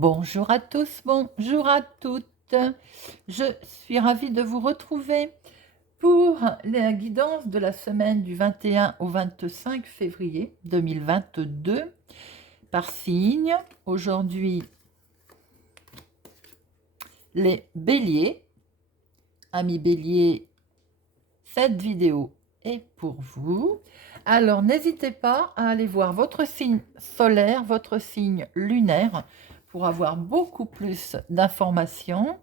Bonjour à tous, bonjour à toutes. Je suis ravie de vous retrouver pour la guidance de la semaine du 21 au 25 février 2022 par signe. Aujourd'hui, les béliers. Amis béliers, cette vidéo est pour vous. Alors, n'hésitez pas à aller voir votre signe solaire, votre signe lunaire, pour avoir beaucoup plus d'informations.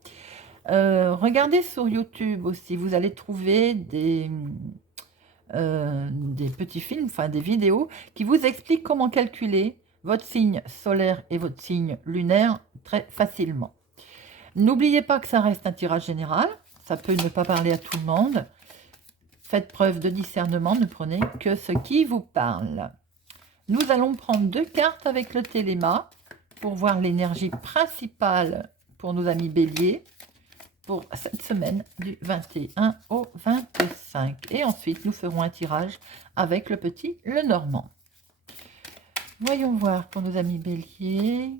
Regardez sur YouTube aussi, vous allez trouver des petits films, enfin des vidéos, qui vous expliquent comment calculer votre signe solaire et votre signe lunaire très facilement. N'oubliez pas que ça reste un tirage général, ça peut ne pas parler à tout le monde. Faites preuve de discernement, ne prenez que ce qui vous parle. Nous allons prendre 2 cartes avec le téléma pour voir l'énergie principale pour nos amis béliers pour cette semaine du 21 au 25. Et ensuite, nous ferons un tirage avec le petit Lenormand. Voyons voir pour nos amis béliers,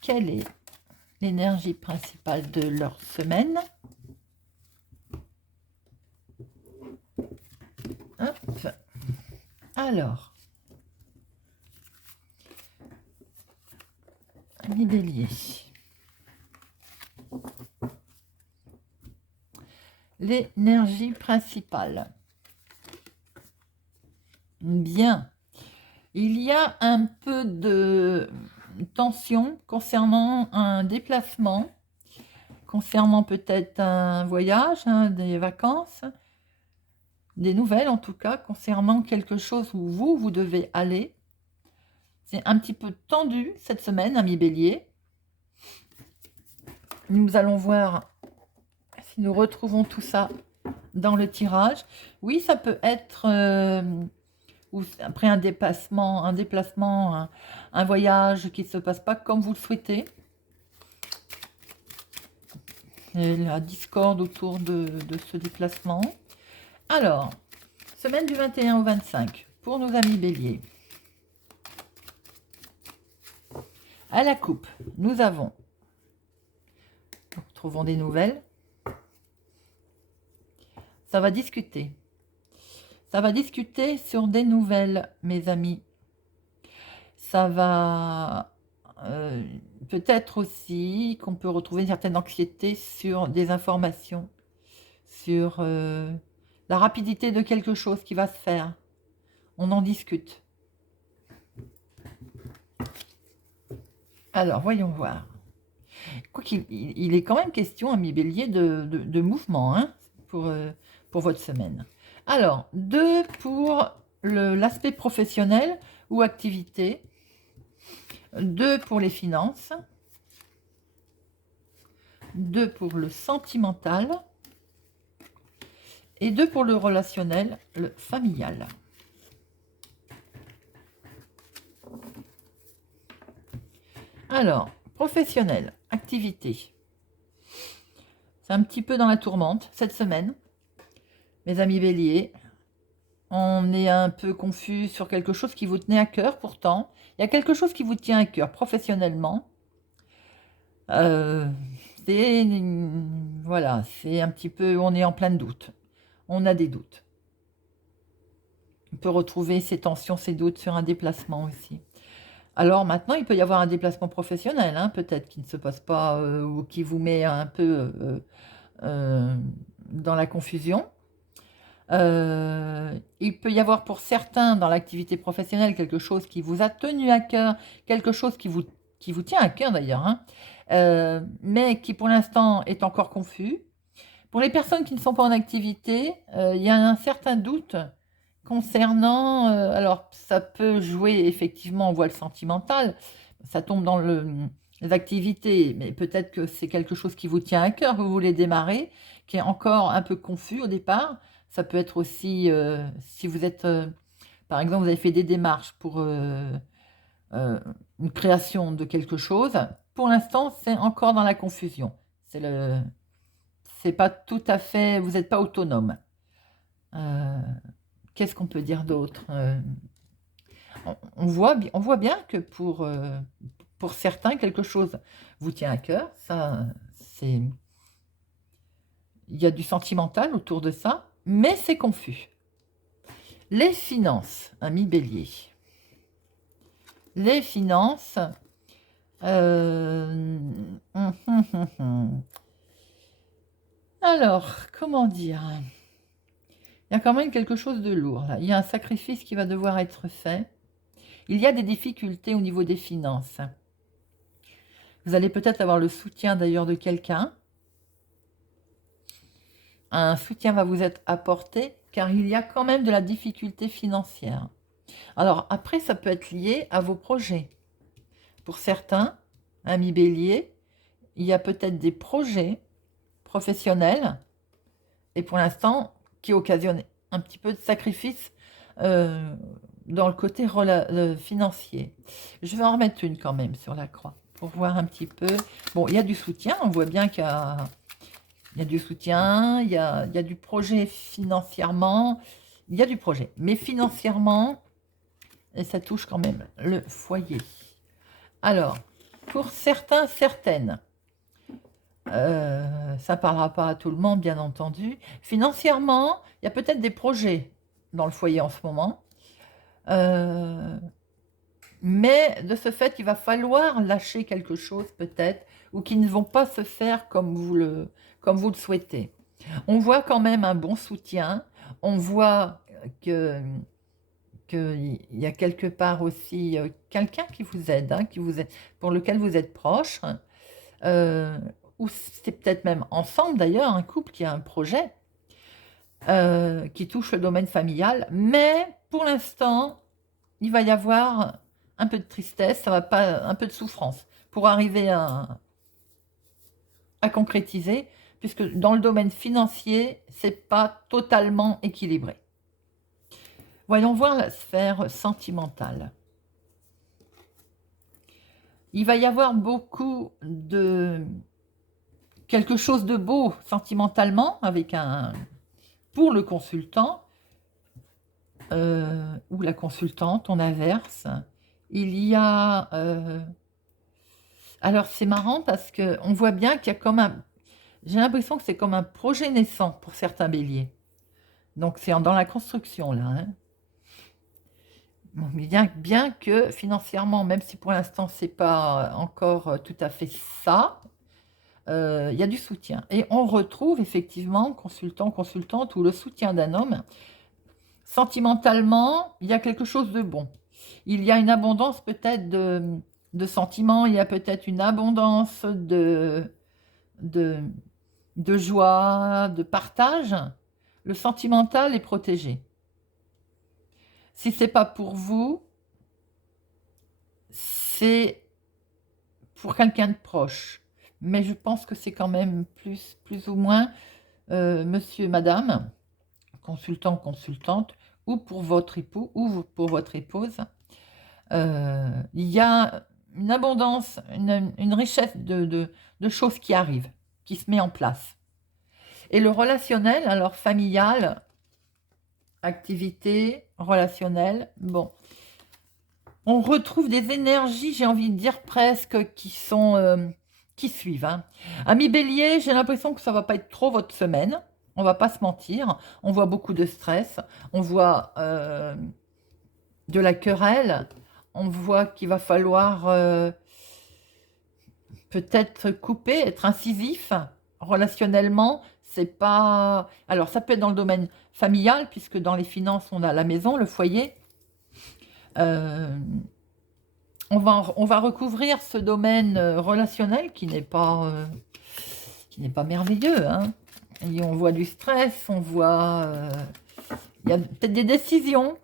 quelle est l'énergie principale de leur semaine. Hop. Alors, amis béliers, l'énergie principale. Bien. Il y a un peu de tension concernant un déplacement, concernant peut-être un voyage, des vacances, des nouvelles en tout cas, concernant quelque chose où vous devez aller. C'est un petit peu tendu cette semaine, amis bélier. Nous allons voir si nous retrouvons tout ça dans le tirage. Oui, ça peut être ou après un déplacement, un voyage qui ne se passe pas comme vous le souhaitez. Et la discorde autour de ce déplacement. Alors, semaine du 21 au 25, pour nos amis béliers. À la coupe, nous trouvons des nouvelles. Ça va discuter. Ça va discuter sur des nouvelles, mes amis. Ça va peut-être aussi qu'on peut retrouver une certaine anxiété sur des informations, sur la rapidité de quelque chose qui va se faire. On en discute. Alors, voyons voir. Quoi qu'il est quand même question, ami bélier, de mouvement pour votre semaine. Alors, 2 pour l'aspect professionnel ou activité, 2 pour les finances, 2 pour le sentimental et 2 pour le relationnel, le familial. Alors, professionnel, activité. C'est un petit peu dans la tourmente cette semaine. Mes amis béliers, on est un peu confus sur quelque chose qui vous tenait à cœur pourtant. Il y a quelque chose qui vous tient à cœur professionnellement. Voilà, c'est un petit peu, on est en plein de doute. On a des doutes. On peut retrouver ces tensions, ces doutes sur un déplacement aussi. Alors maintenant, il peut y avoir un déplacement professionnel, peut-être qui ne se passe pas ou qui vous met un peu dans la confusion. Il peut y avoir pour certains dans l'activité professionnelle quelque chose qui vous a tenu à cœur, quelque chose qui vous tient à cœur d'ailleurs, mais qui pour l'instant est encore confus. Pour les personnes qui ne sont pas en activité, il y a un certain doute concernant, alors ça peut jouer effectivement, on voit le sentimental, ça tombe dans les activités, mais peut-être que c'est quelque chose qui vous tient à cœur, que vous voulez démarrer, qui est encore un peu confus au départ. Ça peut être aussi, si vous êtes, par exemple, vous avez fait des démarches pour une création de quelque chose. Pour l'instant, c'est encore dans la confusion. C'est pas tout à fait, vous n'êtes pas autonome. Qu'est-ce qu'on peut dire d'autre on voit bien que Pour certains, quelque chose vous tient à cœur. Ça, c'est... Il y a du sentimental autour de ça, mais c'est confus. Les finances, ami Bélier. Les finances... Alors, comment dire? Il y a quand même quelque chose de lourd, là. Il y a un sacrifice qui va devoir être fait. Il y a des difficultés au niveau des finances. Vous allez peut-être avoir le soutien d'ailleurs de quelqu'un. Un soutien va vous être apporté car il y a quand même de la difficulté financière. Alors après, ça peut être lié à vos projets. Pour certains, amis Bélier, il y a peut-être des projets professionnels et pour l'instant qui occasionnent un petit peu de sacrifice dans le côté financier. Je vais en remettre une quand même sur la croix pour voir un petit peu. Bon, il y a du soutien, on voit bien qu'il y a du soutien, il y a du projet financièrement, il y a du projet. Mais financièrement, et ça touche quand même le foyer. Alors, pour certains, certaines, ça ne parlera pas à tout le monde, bien entendu. Financièrement, il y a peut-être des projets dans le foyer en ce moment. Mais de ce fait, il va falloir lâcher quelque chose peut-être, ou qui ne vont pas se faire comme vous le souhaitez. On voit quand même un bon soutien. On voit qu'il y a quelque part aussi quelqu'un qui vous aide, hein, pour lequel vous êtes proche. Ou c'est peut-être même ensemble d'ailleurs, un couple qui a un projet qui touche le domaine familial. Mais pour l'instant, il va y avoir un peu de tristesse, ça va pas, un peu de souffrance pour arriver à concrétiser, puisque dans le domaine financier, c'est pas totalement équilibré. Voyons voir la sphère sentimentale. Il va y avoir beaucoup de quelque chose de beau sentimentalement avec pour le consultant ou la consultante, on inverse. Il y a alors c'est marrant parce que on voit bien qu'il y a comme j'ai l'impression que c'est comme un projet naissant pour certains béliers. Donc c'est dans la construction là. Hein. Bien que financièrement, même si pour l'instant c'est pas encore tout à fait ça, il y a du soutien. Et on retrouve effectivement consultant, consultante ou le soutien d'un homme. Sentimentalement, il y a quelque chose de bon. Il y a une abondance peut-être de sentiments, il y a peut-être une abondance de joie, de partage. Le sentimental est protégé. Si ce n'est pas pour vous, c'est pour quelqu'un de proche. Mais je pense que c'est quand même plus ou moins monsieur, madame, consultant, consultante, ou pour votre époux, ou pour votre épouse. Il y a une abondance, une richesse de choses qui arrivent, qui se met en place. Et le relationnel, alors familial, activité, relationnel, bon. On retrouve des énergies, j'ai envie de dire presque, qui suivent. Hein. Ami Bélier, j'ai l'impression que ça va pas être trop votre semaine. On va pas se mentir. On voit beaucoup de stress. On voit de la querelle. On voit qu'il va falloir peut-être couper, être incisif relationnellement. C'est pas. Alors, ça peut être dans le domaine familial, puisque dans les finances, on a la maison, le foyer. On va recouvrir ce domaine relationnel qui n'est pas merveilleux. Hein. Et on voit du stress, on voit... il y a peut-être des décisions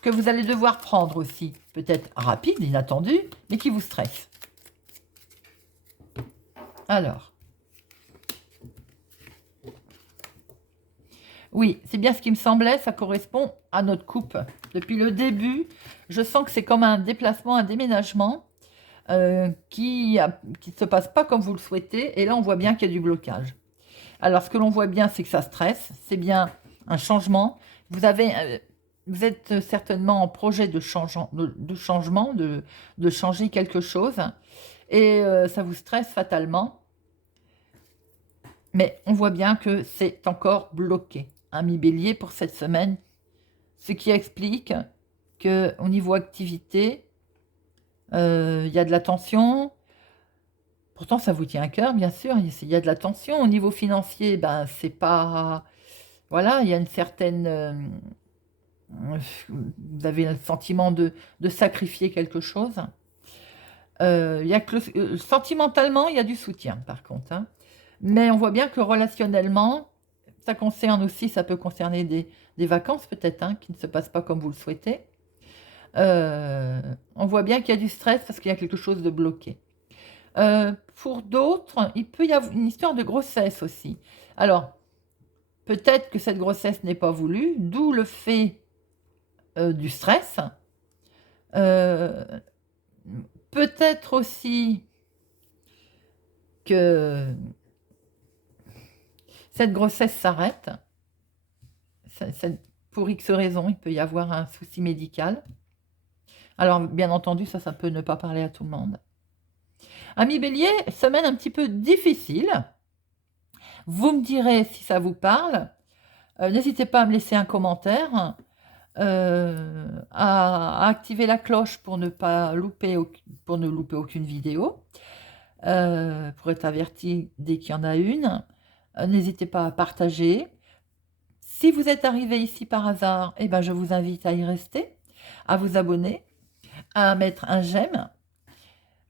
que vous allez devoir prendre aussi. Peut-être rapides, inattendues, mais qui vous stressent. Alors. Oui, c'est bien ce qui me semblait, ça correspond à notre coupe. Depuis le début, je sens que c'est comme un déplacement, un déménagement qui ne se passe pas comme vous le souhaitez. Et là, on voit bien qu'il y a du blocage. Alors, ce que l'on voit bien, c'est que ça stresse. C'est bien un changement. Vous avez vous êtes certainement en projet de changement, de changer quelque chose et ça vous stresse fatalement. Mais on voit bien que c'est encore bloqué. Un mi-bélier pour cette semaine, ce qui explique qu'au niveau activité, il y a de la tension. Pourtant, ça vous tient à cœur, bien sûr. Il y a de la tension. Au niveau financier, ben, c'est pas... Voilà, il y a une certaine... vous avez le sentiment de sacrifier quelque chose. Il y a que sentimentalement, il y a du soutien, par contre, hein. Mais on voit bien que relationnellement, ça concerne aussi, ça peut concerner des vacances peut-être, hein, qui ne se passent pas comme vous le souhaitez. On voit bien qu'il y a du stress parce qu'il y a quelque chose de bloqué. Pour d'autres, il peut y avoir une histoire de grossesse aussi. Alors, peut-être que cette grossesse n'est pas voulue, d'où le fait du stress. Euh, Peut-être aussi que cette grossesse s'arrête. Pour X raisons, il peut y avoir un souci médical. Alors, bien entendu, ça peut ne pas parler à tout le monde. Ami Bélier, semaine un petit peu difficile. Vous me direz si ça vous parle. N'hésitez pas à me laisser un commentaire, à activer la cloche pour ne louper aucune vidéo, pour être averti dès qu'il y en a une. N'hésitez pas à partager. Si vous êtes arrivé ici par hasard, eh ben, je vous invite à y rester, à vous abonner, à mettre un j'aime.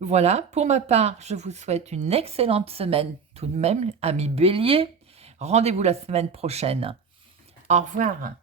Voilà, pour ma part, je vous souhaite une excellente semaine tout de même, amis Bélier. Rendez-vous la semaine prochaine. Au revoir.